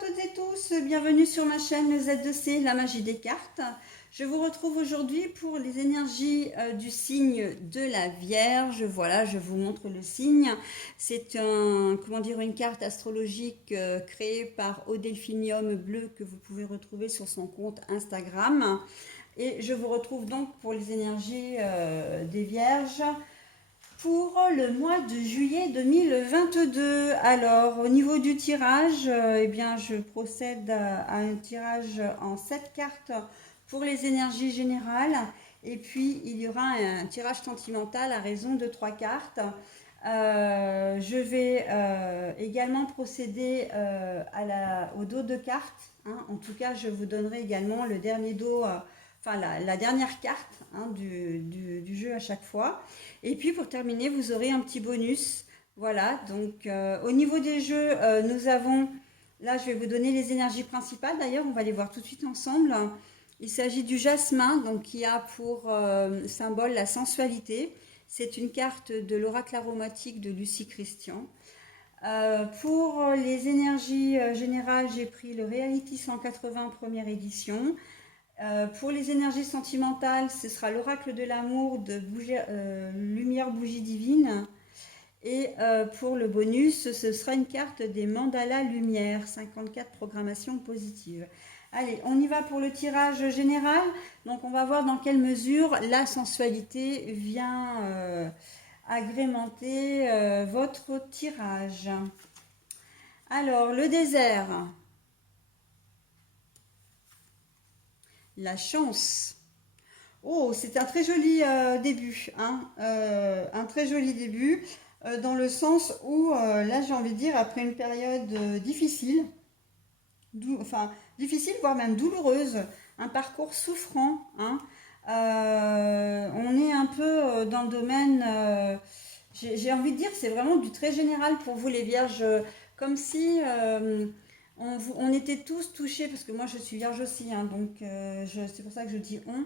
toutes et tous, bienvenue sur ma chaîne Z2C, la magie des cartes. Je vous retrouve aujourd'hui pour les énergies du signe de la Vierge. Voilà, je vous montre le signe. C'est une carte astrologique créée par Odelphinium Bleu que vous pouvez retrouver sur son compte Instagram. Et je vous retrouve donc pour les énergies des Vierges pour le mois de juillet 2022. Alors, au niveau du tirage, je procède à un tirage en 7 cartes pour les énergies générales. Et puis, il y aura un tirage sentimental à raison de 3 cartes. Je vais également procéder au dos de cartes. En tout cas, je vous donnerai également le dernier dos, la dernière carte du jeu à chaque fois. Et puis pour terminer, vous aurez un petit bonus. Voilà, donc au niveau des jeux, nous avons, là je vais vous donner les énergies principales, d'ailleurs on va les voir tout de suite ensemble. Il s'agit du jasmin, donc qui a pour symbole la sensualité. C'est une carte de l'oracle aromatique de Lucie Christian. Pour les énergies générales, j'ai pris le Reality 180 première édition. Pour les énergies sentimentales, ce sera l'oracle de l'amour de Lumière Bougie Divine. Et pour le bonus, ce sera une carte des mandalas lumière, 54 programmations positives. Allez, on y va pour le tirage général. Donc on va voir dans quelle mesure la sensualité vient agrémenter votre tirage. Alors, le désert. La chance. Oh, c'est un très joli début, un très joli début, dans le sens où, là j'ai envie de dire, après une période difficile, difficile, voire même douloureuse, un parcours souffrant, on est un peu dans le domaine, j'ai envie de dire, c'est vraiment du très général pour vous les vierges, comme si on était tous touchés, parce que moi je suis vierge aussi, donc c'est pour ça que je dis on.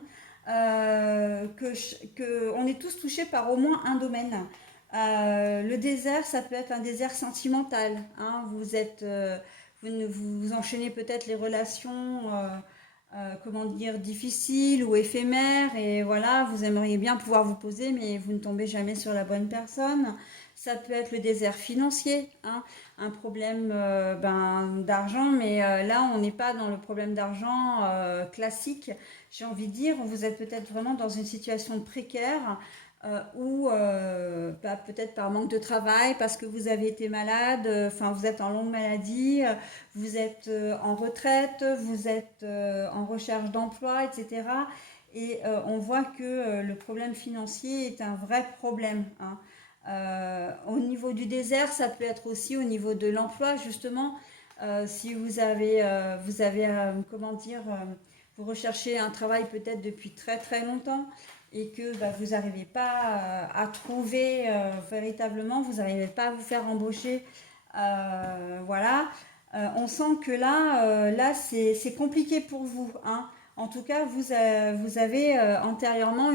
On est tous touchés par au moins un domaine. Le désert, ça peut être un désert sentimental. Vous enchaînez peut-être les relations, difficiles ou éphémères, et voilà, vous aimeriez bien pouvoir vous poser, mais vous ne tombez jamais sur la bonne personne. Ça peut être le désert financier, un problème d'argent, mais là, on n'est pas dans le problème d'argent classique. J'ai envie de dire, vous êtes peut-être vraiment dans une situation précaire ou peut-être par manque de travail, parce que vous avez été malade, vous êtes en longue maladie, vous êtes en retraite, vous êtes en recherche d'emploi, etc. Et on voit que le problème financier est un vrai problème. Au niveau du désert, ça peut être aussi au niveau de l'emploi, justement. Si vous recherchez un travail peut-être depuis très très longtemps et que vous n'arrivez pas à trouver véritablement, vous n'arrivez pas à vous faire embaucher. Voilà. On sent que là c'est compliqué pour vous. En tout cas, vous avez antérieurement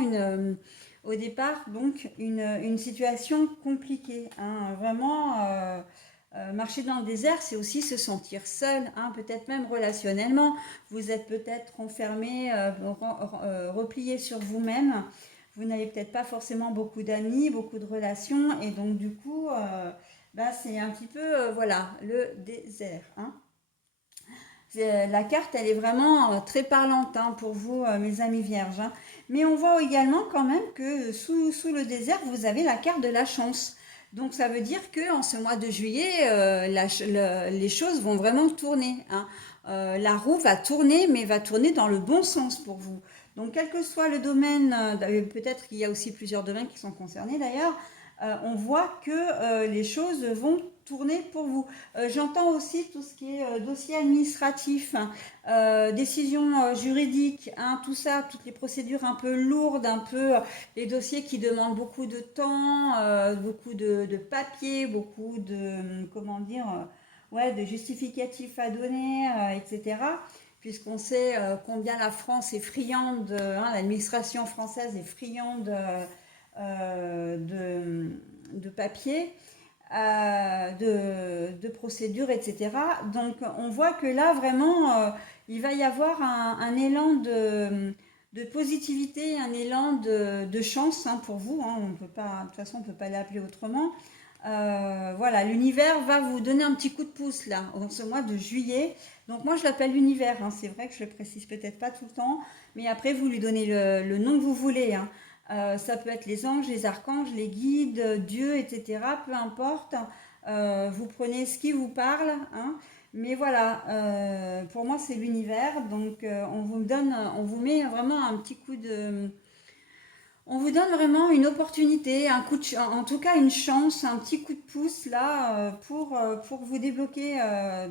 au départ donc une situation compliquée. Vraiment. Marcher dans le désert, c'est aussi se sentir seul, peut-être même relationnellement. Vous êtes peut-être enfermé, replié sur vous-même. Vous n'avez peut-être pas forcément beaucoup d'amis, beaucoup de relations, et donc du coup, c'est un petit peu, le désert. La carte, elle est vraiment très parlante pour vous, mes amis vierges. Mais on voit également quand même que sous le désert, vous avez la carte de la chance. Donc ça veut dire que en ce mois de juillet, les choses vont vraiment tourner. La roue va tourner, mais va tourner dans le bon sens pour vous. Donc quel que soit le domaine, peut-être qu'il y a aussi plusieurs domaines qui sont concernés d'ailleurs, on voit que les choses vont tourner pour vous. J'entends aussi tout ce qui est dossier administratif, décision juridique, tout ça, toutes les procédures un peu lourdes, un peu les dossiers qui demandent beaucoup de temps, beaucoup de papiers, beaucoup de, de justificatifs à donner, etc. Puisqu'on sait combien la France est friande, l'administration française est friande de papier. de procédures, etc. Donc on voit que là vraiment il va y avoir un élan de positivité, un élan de chance hein, pour vous. Hein. On peut pas, de toute façon on ne peut pas l'appeler autrement. Voilà, l'univers va vous donner un petit coup de pouce là, en ce mois de juillet. Donc moi je l'appelle l'univers, hein. C'est vrai que je le précise peut-être pas tout le temps, mais après vous lui donnez le nom que vous voulez. Hein. Ça peut être les anges, les archanges, les guides, Dieu, etc. Peu importe. Vous prenez ce qui vous parle. Hein. Mais voilà, pour moi c'est l'univers. Donc on vous met vraiment un petit coup de, on vous donne vraiment une opportunité, un coup en tout cas une chance, un petit coup de pouce là pour vous débloquer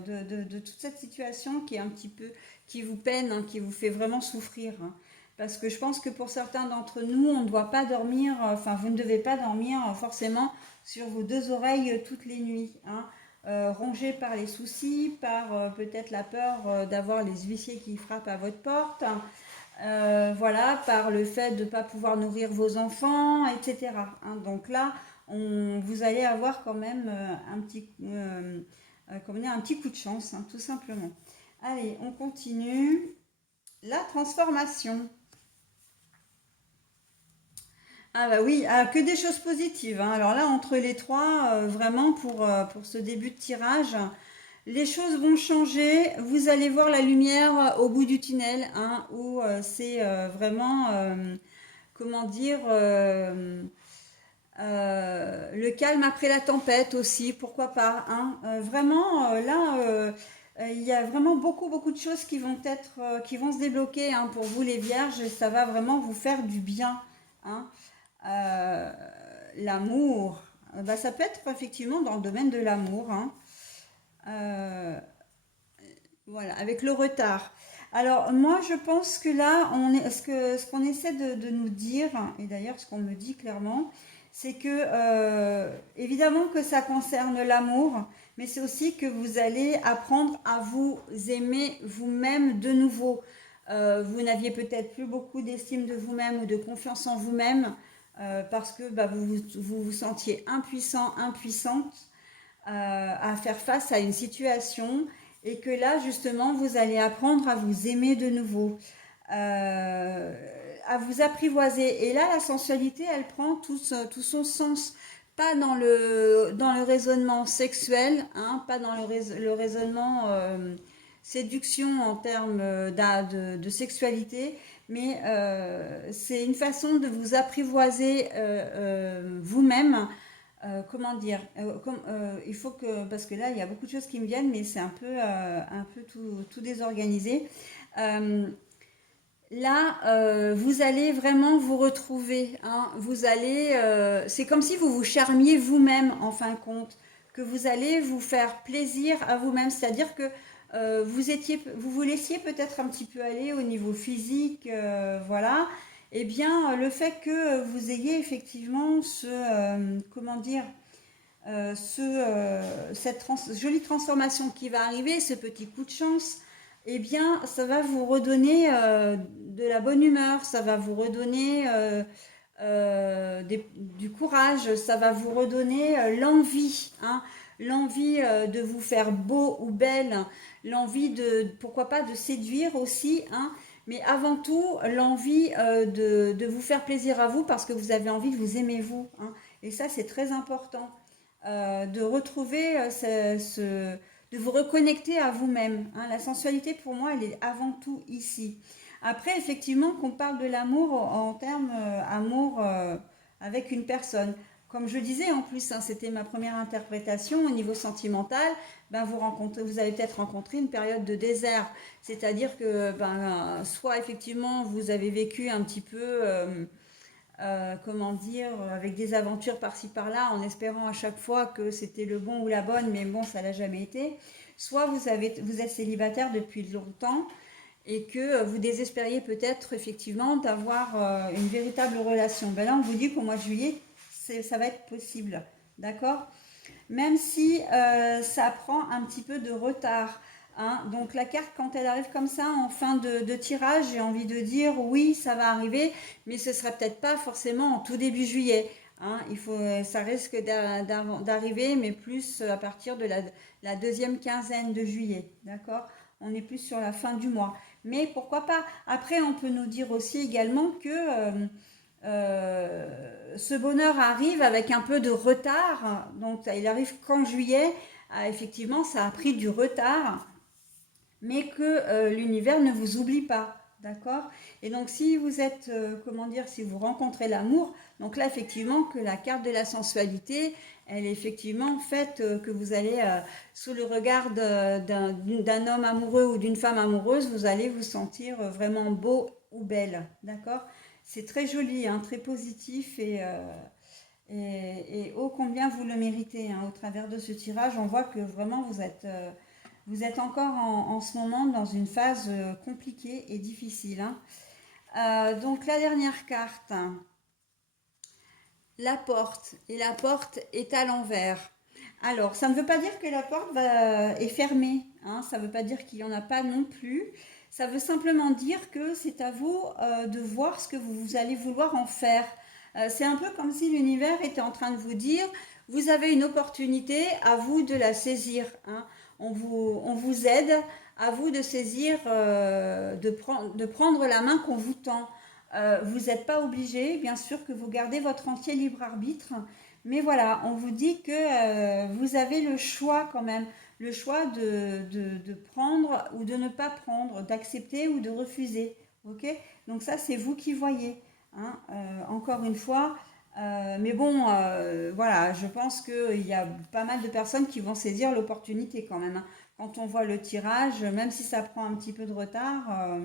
de toute cette situation qui est un petit peu, qui vous peine, hein, qui vous fait vraiment souffrir. Hein. Parce que je pense que pour certains d'entre nous, on ne doit pas dormir, enfin vous ne devez pas dormir forcément sur vos deux oreilles toutes les nuits. Hein. Rongé par les soucis, par peut-être la peur d'avoir les huissiers qui frappent à votre porte. Hein. Voilà, par le fait de ne pas pouvoir nourrir vos enfants, etc. Hein, donc là, vous allez avoir quand même comment dire, un petit coup de chance, hein, tout simplement. Allez, on continue. La transformation. Ah bah oui, ah, que des choses positives. Hein. Alors là, entre les trois, vraiment pour ce début de tirage, les choses vont changer. Vous allez voir la lumière au bout du tunnel, hein, où c'est vraiment, comment dire, le calme après la tempête aussi, pourquoi pas. Hein. Vraiment, là, il y a vraiment beaucoup, beaucoup de choses qui vont être, qui vont se débloquer hein, pour vous les vierges. Et ça va vraiment vous faire du bien. Hein. Euh, L'amour, bah, ça peut être effectivement dans le domaine de l'amour. Hein. Euh, voilà, avec le retard. Alors moi je pense que là, ce qu'on essaie de nous dire, et d'ailleurs ce qu'on me dit clairement, c'est que évidemment que ça concerne l'amour, mais c'est aussi que vous allez apprendre à vous aimer vous-même de nouveau. Vous n'aviez peut-être plus beaucoup d'estime de vous-même ou de confiance en vous-même parce que bah, vous vous sentiez impuissant, impuissante à faire face à une situation et que là justement vous allez apprendre à vous aimer de nouveau, euh, à vous apprivoiser. Et là la sensualité elle prend tout son sens, pas dans le raisonnement sexuel, hein, pas dans le raisonnement séduction en termes de sexualité, mais c'est une façon de vous apprivoiser vous-même comment dire il faut que parce que là il y a beaucoup de choses qui me viennent mais c'est un peu tout désorganisé. Euh, Là vous allez vraiment vous retrouver hein, vous allez c'est comme si vous vous charmiez vous-même en fin de compte, que vous allez vous faire plaisir à vous-même, c'est-à-dire que vous vous laissiez peut-être un petit peu aller au niveau physique voilà. Et bien le fait que vous ayez effectivement ce comment dire cette jolie transformation qui va arriver, ce petit coup de chance, eh bien, ça va vous redonner de la bonne humeur, ça va vous redonner du courage, ça va vous redonner l'envie, hein, l'envie de vous faire beau ou belle, l'envie de, pourquoi pas, de séduire aussi, hein, mais avant tout, l'envie de vous faire plaisir à vous parce que vous avez envie de vous aimer vous. Hein, et ça, c'est très important de retrouver de vous reconnecter à vous-même. Hein. La sensualité, pour moi, elle est avant tout ici. Après, effectivement, qu'on parle de l'amour en termes amour avec une personne. Comme je disais, en plus, hein, c'était ma première interprétation au niveau sentimental. Ben, vous avez peut-être rencontré une période de désert, c'est-à-dire que ben, soit effectivement vous avez vécu un petit peu comment dire, avec des aventures par-ci par-là, en espérant à chaque fois que c'était le bon ou la bonne, mais bon, ça l'a jamais été. Soit vous êtes célibataire depuis longtemps et que vous désespériez peut-être effectivement d'avoir une véritable relation. Ben là, on vous dit qu'au mois de juillet, ça va être possible, d'accord? Même si ça prend un petit peu de retard. Hein. Donc la carte, quand elle arrive comme ça en fin de tirage, j'ai envie de dire oui, ça va arriver, mais ce sera peut-être pas forcément en tout début juillet. hein. Ça risque d'arriver, mais plus à partir de la deuxième quinzaine de juillet, d'accord? On est plus sur la fin du mois. Mais pourquoi pas? Après, on peut nous dire aussi également que ce bonheur arrive avec un peu de retard. Donc, il arrive qu'en juillet. Ah, effectivement, ça a pris du retard, mais que l'univers ne vous oublie pas, d'accord? Et donc si vous êtes, comment dire, si vous rencontrez l'amour, donc là effectivement que la carte de la sensualité, elle est effectivement faite que vous allez, sous le regard d'un homme amoureux ou d'une femme amoureuse, vous allez vous sentir vraiment beau ou belle, d'accord? C'est très joli, hein, très positif et ô combien vous le méritez, hein. Au travers de ce tirage, on voit que vraiment vous êtes encore en ce moment dans une phase compliquée et difficile, hein. Donc la dernière carte, la porte. Et la porte est à l'envers. Alors, ça ne veut pas dire que la porte est fermée, hein. Ça ne veut pas dire qu'il n'y en a pas non plus. Ça veut simplement dire que c'est à vous de voir ce que vous allez vouloir en faire. C'est un peu comme si l'univers était en train de vous dire, vous avez une opportunité, à vous de la saisir, hein. On vous aide, à vous de saisir, de prendre la main qu'on vous tend. Vous n'êtes pas obligé, bien sûr que vous gardez votre entier libre arbitre, mais voilà, on vous dit que vous avez le choix quand même, le choix de prendre ou de ne pas prendre, d'accepter ou de refuser. Ok? Donc ça, c'est vous qui voyez, hein, encore une fois. Mais bon, voilà, je pense qu'il y a pas mal de personnes qui vont saisir l'opportunité quand même, hein. Quand on voit le tirage, même si ça prend un petit peu de retard.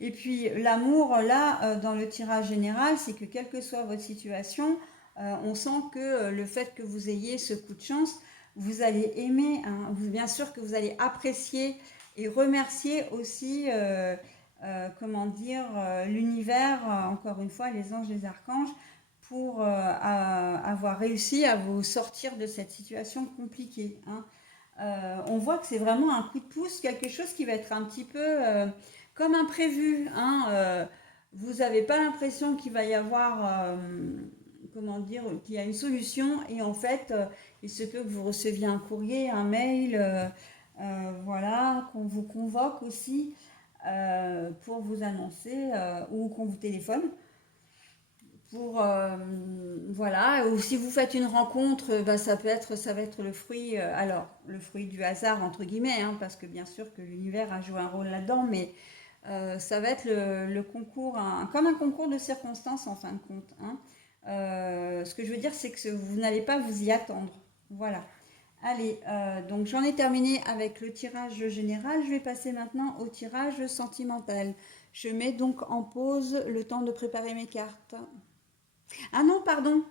Et puis l'amour, là, dans le tirage général, c'est que quelle que soit votre situation, on sent que le fait que vous ayez ce coup de chance, vous allez aimer, hein, bien sûr que vous allez apprécier et remercier aussi, comment dire, l'univers, encore une fois, les anges, les archanges, pour avoir réussi à vous sortir de cette situation compliquée, hein. On voit que c'est vraiment un coup de pouce, quelque chose qui va être un petit peu comme imprévu, hein. Vous n'avez pas l'impression qu'il va y avoir, comment dire, qu'il y a une solution et en fait, il se peut que vous receviez un courrier, un mail, voilà, qu'on vous convoque aussi pour vous annoncer ou qu'on vous téléphone pour voilà, ou si vous faites une rencontre, bah, ça va être le fruit alors le fruit du hasard entre guillemets, hein, parce que bien sûr que l'univers a joué un rôle là-dedans, mais ça va être le concours, comme un concours de circonstances en fin de compte, hein. Ce que je veux dire, c'est que vous n'allez pas vous y attendre, voilà. Allez, donc j'en ai terminé avec le tirage général, je vais passer maintenant au tirage sentimental. Je mets donc en pause le temps de préparer mes cartes. Ah non, pardon,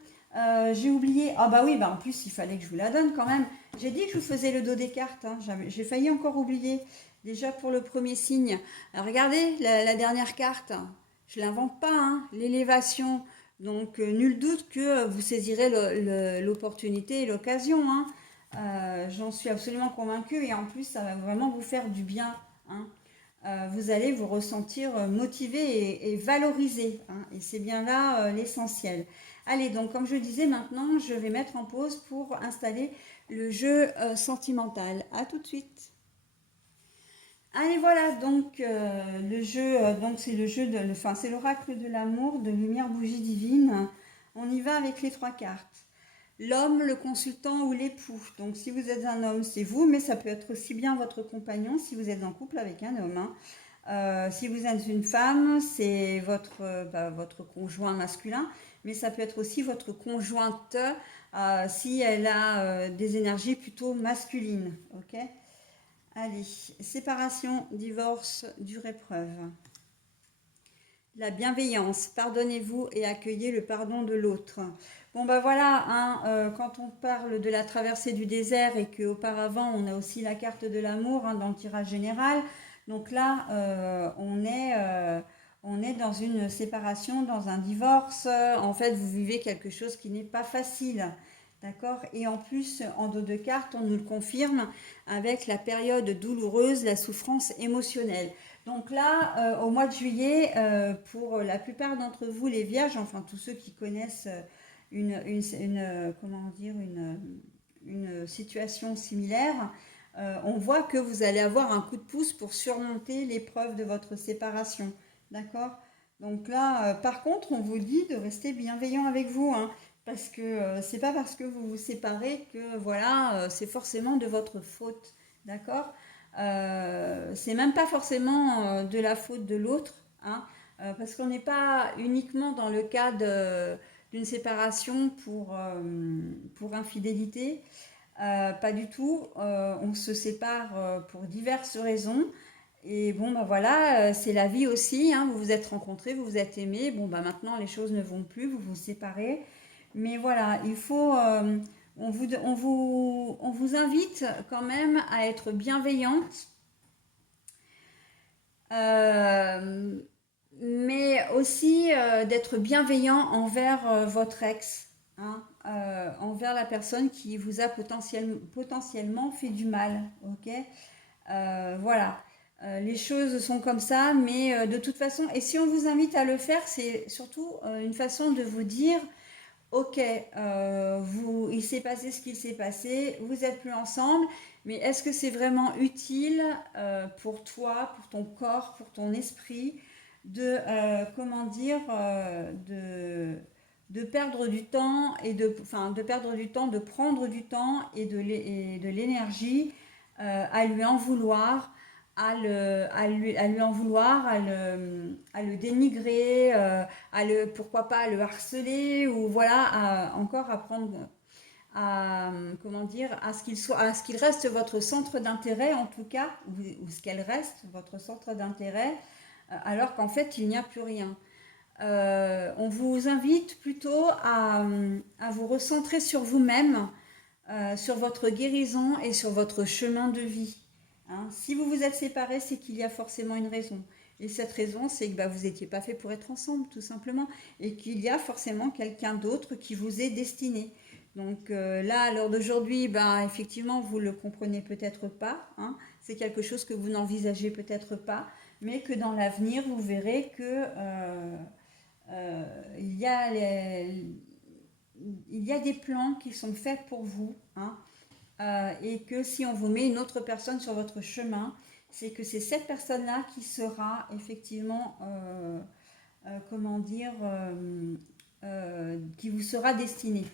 j'ai oublié. Ah bah oui, bah en plus, il fallait que je vous la donne quand même. J'ai dit que je vous faisais le dos des cartes, hein. J'ai failli encore oublier. Déjà pour le premier signe. Alors, regardez la dernière carte. Je ne l'invente pas, hein, l'élévation. Donc, nul doute que vous saisirez l'opportunité et l'occasion, hein. J'en suis absolument convaincue et en plus, ça va vraiment vous faire du bien, hein. Vous allez vous ressentir motivé et valorisé, hein, et c'est bien là l'essentiel. Allez, donc comme je disais maintenant, je vais mettre en pause pour installer le jeu sentimental. À tout de suite. Allez, voilà, donc le jeu, donc c'est le jeu enfin c'est l'oracle de l'amour de Lumière Bougie Divine. On y va avec les trois cartes. L'homme, le consultant ou l'époux. Donc si vous êtes un homme, c'est vous, mais ça peut être aussi bien votre compagnon si vous êtes en couple avec un homme, hein. Si vous êtes une femme, c'est votre conjoint masculin, mais ça peut être aussi votre conjointe si elle a des énergies plutôt masculines. Ok? Allez, séparation, divorce, dure épreuve. La bienveillance, pardonnez-vous et accueillez le pardon de l'autre. Bon ben voilà, hein, quand on parle de la traversée du désert et qu'auparavant on a aussi la carte de l'amour, hein, dans le tirage général, donc là on est dans une séparation, dans un divorce, en fait vous vivez quelque chose qui n'est pas facile. D'accord? Et en plus, en dos de carte, on nous le confirme avec la période douloureuse, la souffrance émotionnelle. Donc là, au mois de juillet, pour la plupart d'entre vous, les vierges, enfin tous ceux qui connaissent comment dire, une situation similaire, on voit que vous allez avoir un coup de pouce pour surmonter l'épreuve de votre séparation. D'accord? Donc là, par contre, on vous dit de rester bienveillant avec vous, hein, parce que c'est pas parce que vous vous séparez que voilà, c'est forcément de votre faute. D'accord? C'est même pas forcément de la faute de l'autre, hein, parce qu'on n'est pas uniquement dans le cas d'une séparation pour infidélité. Pas du tout. On se sépare pour diverses raisons. Et bon, bah voilà, c'est la vie aussi, hein. Vous vous êtes rencontrés, vous vous êtes aimés. Bon, bah maintenant, les choses ne vont plus, vous vous séparez. Mais voilà, on vous invite quand même à être bienveillante, euh, mais aussi d'être bienveillant envers votre ex, hein, envers la personne qui vous a potentiellement fait du mal, ok? Voilà. Les choses sont comme ça, mais de toute façon, et si on vous invite à le faire, c'est surtout une façon de vous dire, ok, il s'est passé ce qu'il s'est passé, vous êtes plus ensemble, mais est-ce que c'est vraiment utile pour toi, pour ton corps, pour ton esprit, comment dire, de perdre du temps enfin, de perdre du temps, de prendre du temps et de l'énergie à lui en vouloir, à lui en vouloir, à le dénigrer, pourquoi pas à le harceler, ou voilà, encore à prendre, comment dire, à ce qu'il reste votre centre d'intérêt, en tout cas, ou ce qu'elle reste, votre centre d'intérêt, alors qu'en fait, il n'y a plus rien. On vous invite plutôt à vous recentrer sur vous-même, sur votre guérison et sur votre chemin de vie. Hein. Si vous vous êtes séparés, c'est qu'il y a forcément une raison. Et cette raison, c'est que vous n'étiez pas fait pour être ensemble, tout simplement. Et qu'il y a forcément quelqu'un d'autre qui vous est destiné. Donc là, à l'heure d'aujourd'hui, effectivement, vous ne le comprenez peut-être pas. Hein. C'est quelque chose que vous n'envisagez peut-être pas. Mais que dans l'avenir, vous verrez que il y a il y a des plans qui sont faits pour vous, hein, et que si on vous met une autre personne sur votre chemin, c'est que c'est cette personne-là qui sera effectivement, comment dire, qui vous sera destinée.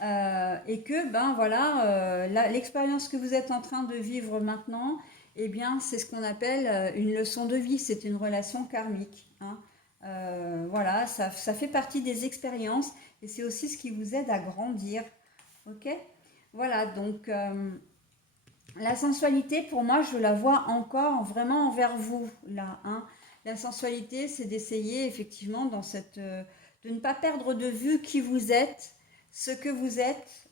Et que, voilà, l'expérience que vous êtes en train de vivre maintenant, eh bien, c'est ce qu'on appelle une leçon de vie, c'est une relation karmique, hein. Voilà, ça fait partie des expériences et c'est aussi ce qui vous aide à grandir. Ok? Voilà, donc la sensualité, pour moi, je la vois encore vraiment envers vous, là, hein. La sensualité, c'est d'essayer, effectivement, de ne pas perdre de vue qui vous êtes, ce que vous êtes,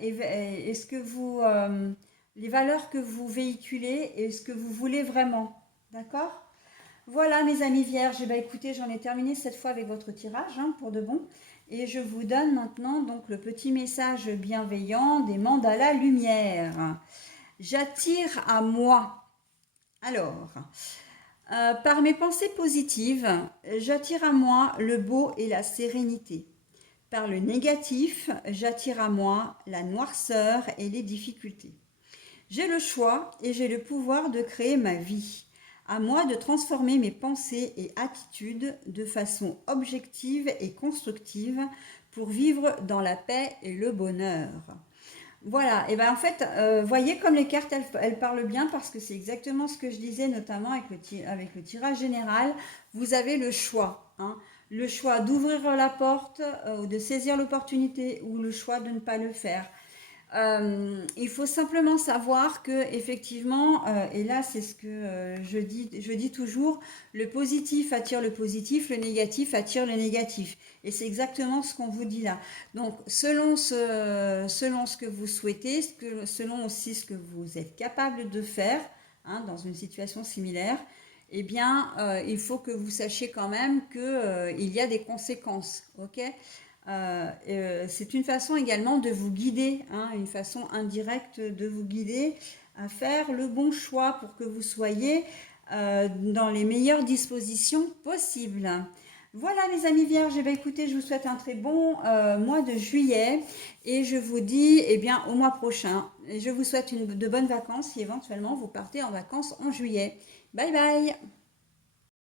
et ce que les valeurs que vous véhiculez et ce que vous voulez vraiment. D'accord? Voilà, mes amis vierges. Eh bien, écoutez, j'en ai terminé cette fois avec votre tirage, hein, pour de bon. Et je vous donne maintenant donc le petit message bienveillant des mandalas lumière. J'attire à moi. Alors, par mes pensées positives, j'attire à moi le beau et la sérénité. Par le négatif, j'attire à moi la noirceur et les difficultés. J'ai le choix et j'ai le pouvoir de créer ma vie. À moi de transformer mes pensées et attitudes de façon objective et constructive pour vivre dans la paix et le bonheur. Voilà, et bien en fait, voyez comme les cartes, elles parlent bien parce que c'est exactement ce que je disais, notamment avec le tirage général. Vous avez le choix, hein, le choix d'ouvrir la porte, ou de saisir l'opportunité, ou le choix de ne pas le faire. Il faut simplement savoir que effectivement, et là c'est ce que je dis toujours, le positif attire le positif, le négatif attire le négatif. Et c'est exactement ce qu'on vous dit là. Donc selon ce que vous souhaitez, selon aussi ce que vous êtes capable de faire, hein, dans une situation similaire, eh bien il faut que vous sachiez quand même qu'il y a des conséquences, ok? C'est une façon également de vous guider, hein, une façon indirecte de vous guider à faire le bon choix pour que vous soyez dans les meilleures dispositions possibles. Voilà les amis vierges, eh bien, écoutez, je vous souhaite un très bon mois de juillet et je vous dis eh bien, au mois prochain. Et je vous souhaite de bonnes vacances si éventuellement vous partez en vacances en juillet. Bye bye!